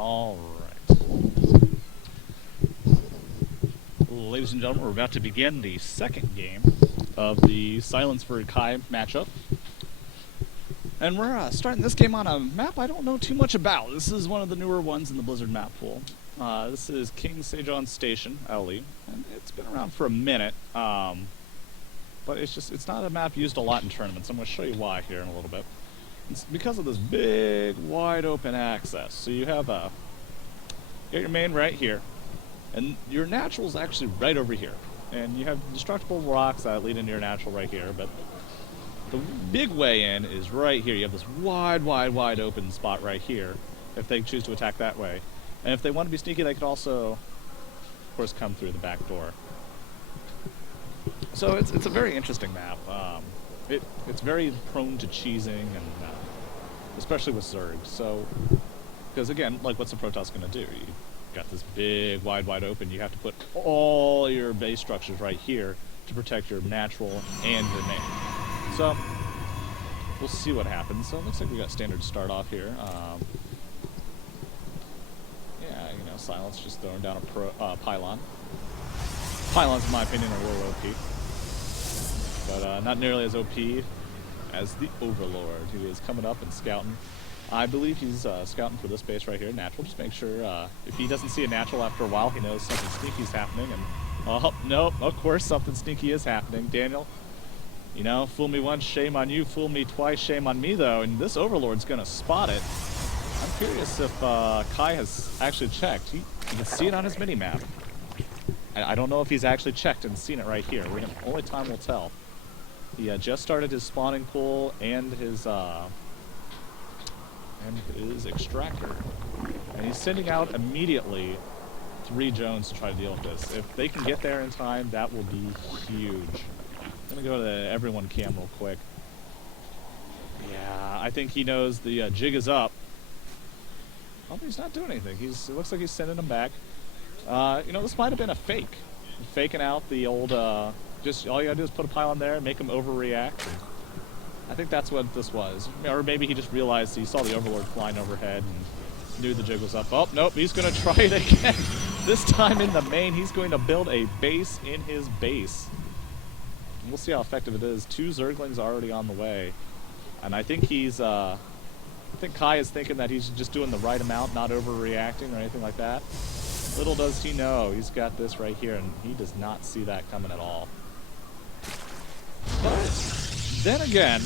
All right. Ladies and gentlemen, we're about to begin the second game of the Silence for Kai matchup. And we're starting this game on a map I don't know too much about. This is one of the newer ones in the Blizzard map pool. This is King Sejon Station, LE, and it's been around for a minute. But it's not a map used a lot in tournaments. I'm going to show you why here in a little bit. It's because of this big, wide open access. So you have you got your main right here, and your natural is actually right over here. And you have destructible rocks that lead into your natural right here, but the big way in is right here. You have this wide, wide, wide open spot right here, if they choose to attack that way. And if they want to be sneaky, they could also, of course, come through the back door. So it's a very interesting map. It's very prone to cheesing, and especially with Zerg. So, because again, like, what's the Protoss going to do? You got this big, wide, wide open. You have to put all your base structures right here to protect your natural and your main. So we'll see what happens. So it looks like we got standard start off here. Yeah, you know, Silence just throwing down a pylon. Pylons, in my opinion, are a little OP. But not nearly as OP as the Overlord, who is coming up and scouting. I believe he's scouting for this base right here, natural. Just make sure if he doesn't see a natural after a while, he knows something sneaky is happening. And oh, no, of course something sneaky is happening. Daniel, you know, fool me once, shame on you. Fool me twice, shame on me, though. And this Overlord's going to spot it. I'm curious if Kai has actually checked. You can see it on his mini-map. I don't know if he's actually checked and seen it right here. Only time will tell. He just started his spawning pool and his extractor. And he's sending out immediately 3 Jones to try to deal with this. If they can get there in time, that will be huge. I'm going to go to everyone cam real quick. Yeah, I think he knows the jig is up. Oh, he's not doing anything. It looks like he's sending them back. You know, this might have been a fake. Faking out the old, just all you gotta do is put a pylon there and make him overreact. I think that's what this was. Or maybe he just realized he saw the Overlord flying overhead and knew the jig was up. Oh, nope, he's gonna try it again. This time in the main, he's going to build a base in his base. We'll see how effective it is. 2 Zerglings already on the way. And I think I think Kai is thinking that he's just doing the right amount, not overreacting or anything like that. Little does he know, he's got this right here, and he does not see that coming at all. But then again,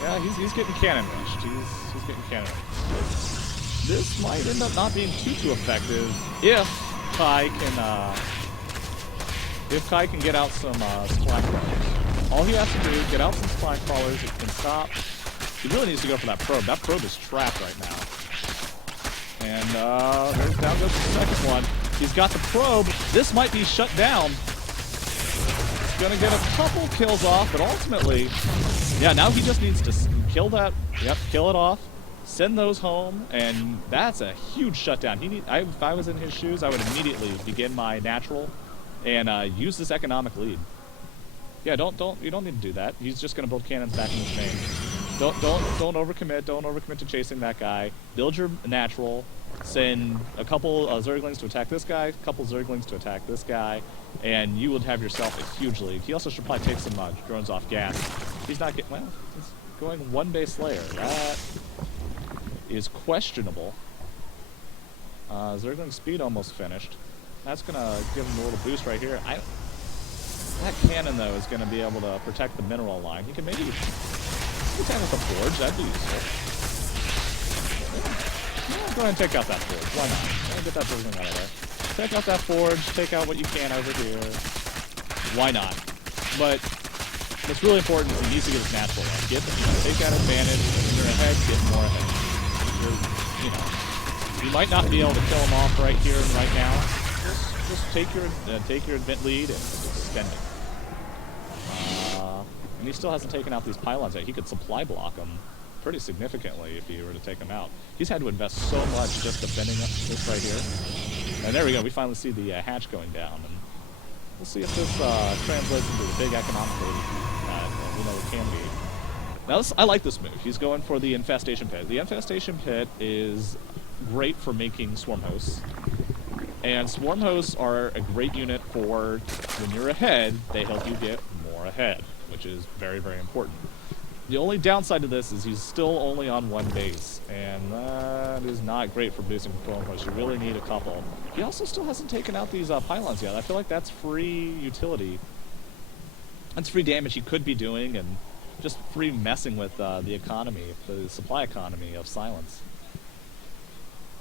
yeah, he's getting cannon rushed. He's getting cannon rushed. This might end up not being too effective if Kai can get out some spine crawlers. All he has to do is get out some spine crawlers. It can stop. He really needs to go for that probe. That probe is trapped right now. And there's down goes the second one. He's got the probe. This might be shut down. He's gonna get a couple kills off, but ultimately, yeah, now he just needs to kill that. Yep, kill it off. Send those home, and that's a huge shutdown. If I was in his shoes, I would immediately begin my natural and use this economic lead. Yeah, you don't need to do that. He's just gonna build cannons back in his main. Don't overcommit. Don't overcommit to chasing that guy. Build your natural. Send a couple Zerglings to attack this guy, a couple Zerglings to attack this guy, and you will have yourself a huge lead. He also should probably take some drones off gas. He's not getting, well, he's going 1 base layer. That is questionable. Zergling speed almost finished. That's going to give him a little boost right here. That cannon, though, is going to be able to protect the mineral line. He can maybe attack with the forge. That'd be useful. Yeah, go ahead and take out that forge. Why not? Get that Zergling out of there. Take out that forge. Take out what you can over here. Why not? But what's really important is he needs to get his natural in. Take that advantage. When you're ahead, get more ahead. You might not be able to kill him off right here and right now. Just take your event lead and extend it. And he still hasn't taken out these pylons yet. He could supply block them pretty significantly if he were to take them out. He's had to invest so much just defending this right here. And there we go. We finally see the hatch going down. And we'll see if this translates into the big economic lead. It can be. Now, I like this move. He's going for the Infestation Pit. The Infestation Pit is great for making swarm hosts. And swarm hosts are a great unit for when you're ahead, they help you get more ahead, which is very, very important. The only downside to this is he's still only on one base, and that is not great for boosting swarm hosts. You really need a couple. He also still hasn't taken out these pylons yet. I feel like that's free utility. That's free damage he could be doing, and just free messing with the economy, the supply economy of silence.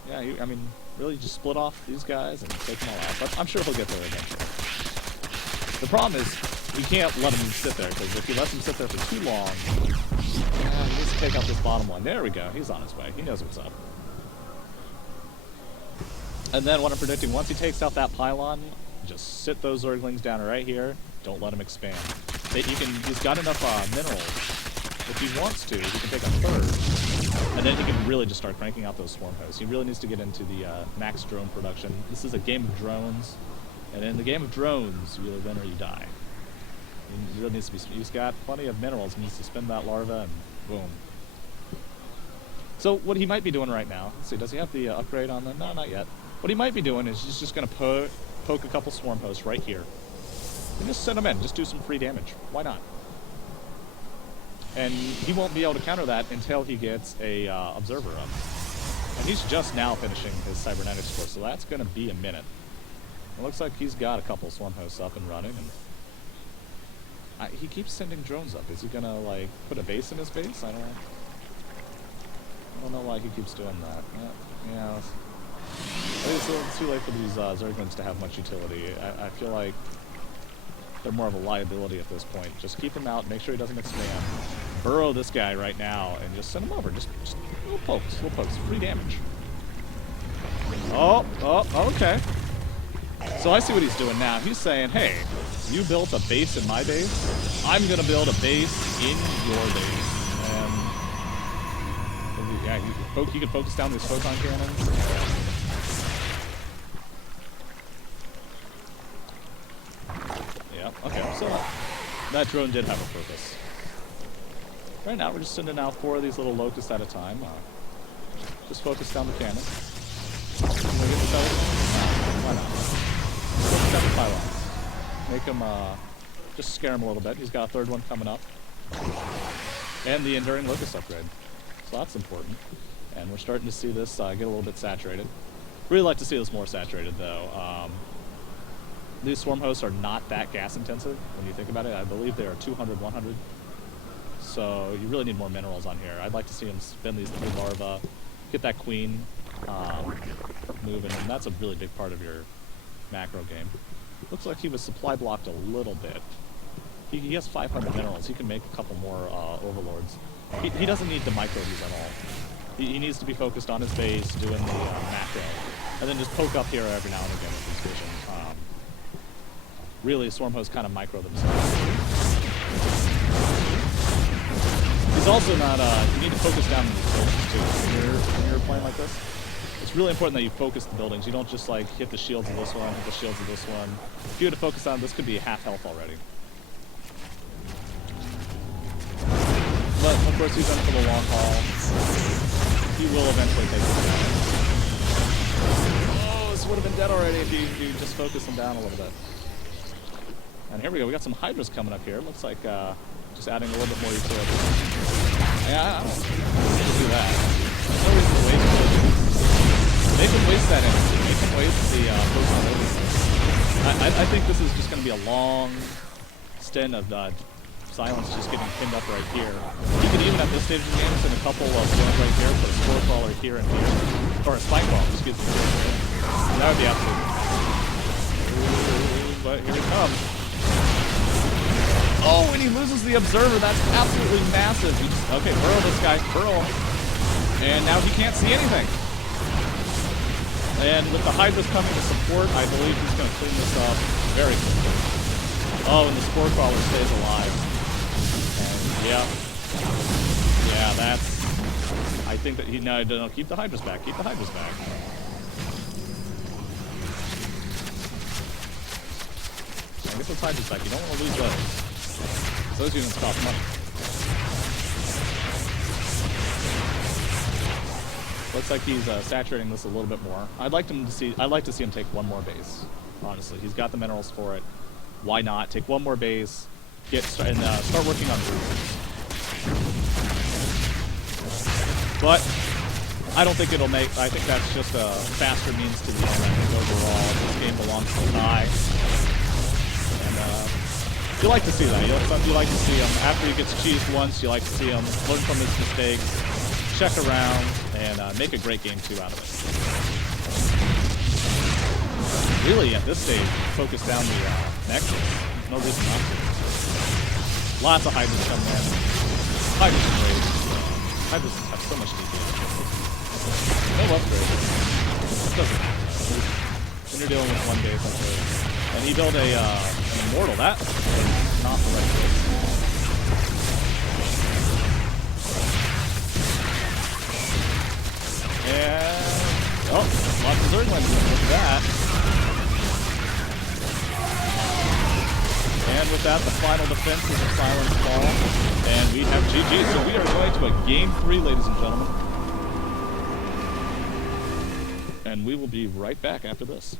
Yeah, I mean, really just split off these guys and take them all out. But I'm sure he'll get there eventually. The problem is, we can't let him sit there, because if he lets him sit there for too long, he needs to take out this bottom one. There we go. He's on his way. He knows what's up. And then what I'm predicting, once he takes out that pylon, just sit those Zerglings down right here. Don't let him expand. He's got enough minerals. If he wants to, he can take a third. And then he can really just start cranking out those swarm hosts. He really needs to get into the max drone production. This is a game of drones. And in the game of drones, you either win or you die. He really needs to be. He's got plenty of minerals. He needs to spin that larva, and boom. So what he might be doing right now, let's see, does he have the upgrade on them? No, not yet. What he might be doing is he's just going to poke a couple swarm hosts right here. And just send them in. Just do some free damage. Why not? And he won't be able to counter that until he gets a observer up. And he's just now finishing his cybernetics course, so that's going to be a minute. It looks like he's got a couple swarm hosts up and running, and he keeps sending drones up. Is he gonna like put a base in his base? I don't know why he keeps doing that. Yeah, I think it's a little too late for these Zerglings to have much utility. I feel like they're more of a liability at this point. Just keep him out, make sure he doesn't expand. Burrow this guy right now and just send him over. Just little pokes, free damage. Oh, okay. So I see what he's doing now. He's saying, hey, you built a base in my base, I'm going to build a base in your base. And yeah, you can focus down these photon cannons. Yeah, okay, so that drone did have a purpose. Right now, we're just sending out 4 of these little locusts at a time. Just focus down the cannon. Why not? Focus down the pylons. Make him, just scare him a little bit. He's got a third one coming up. And the Enduring Locust upgrade. So that's important. And we're starting to see this get a little bit saturated. Really like to see this more saturated, though. These swarm hosts are not that gas intensive when you think about it. I believe they are 200, 100. So you really need more minerals on here. I'd like to see him spin these 3 larvae, get that queen moving, and that's a really big part of your macro game. Looks like he was supply blocked a little bit. He has 500 minerals. He can make a couple more overlords. He doesn't need to micro these at all. He needs to be focused on his base, doing the macro, and then just poke up here every now and again with his vision. Really, swarm hosts kind of micro themselves. He's also not, you need to focus down in these buildings too. When you're playing like this, it's really important that you focus the buildings. You don't just like hit the shields of this one, hit the shields of this one. If you were to focus on this, could be half health already. But of course, he's in for the long haul. He will eventually take this down. Oh, this would have been dead already if you just focus him down a little bit. And here we go. We got some Hydras coming up here. Looks like just adding a little bit more utility. Yeah, I don't do that. No reason to waste it. They can waste that energy. They can waste the photon overload. I think this is just going to be a long stint of silence just getting pinned up right here. You could even at this stage of the game send a couple of drones right here, put a spore crawler here and here. Or a spike ball, excuse me. That would be absolutely. But here he comes. Oh, and he loses the observer. That's absolutely massive. Okay, burrow this guy. Burrow him. And now he can't see anything. And with the Hydras coming to support, I believe he's going to clean this up very quickly. Oh, and the spore crawler stays alive. And yeah, that's. I think that no, keep the Hydras back. Keep the Hydras back. I guess those Hydras back. You don't want to lose those. Those units cost money. Looks like he's saturating this a little bit more. I'd like to see him take one more base. Honestly, he's got the minerals for it. Why not take one more base? Start working on roofs. But I don't think it'll make. I think that's just a faster means to the end overall. This game belongs to Ty, and you like to see that. You like to see him after he gets cheesed once. You like to see him learn from his mistakes, check around, and make a great game 2 out of it. Really, at this stage, focus down the nexus. No reason not to. Lots of hybrids coming in. Hybrids are great. Hybrids have so much DP. No upgrade. It doesn't matter. When you're dealing with one base, that's it. And he built an immortal. That was not the right base. And lots of Zerglings. Look at that. And with that, the final defense is a silent fall. And we have GG. So we are going to a game 3, ladies and gentlemen. And we will be right back after this.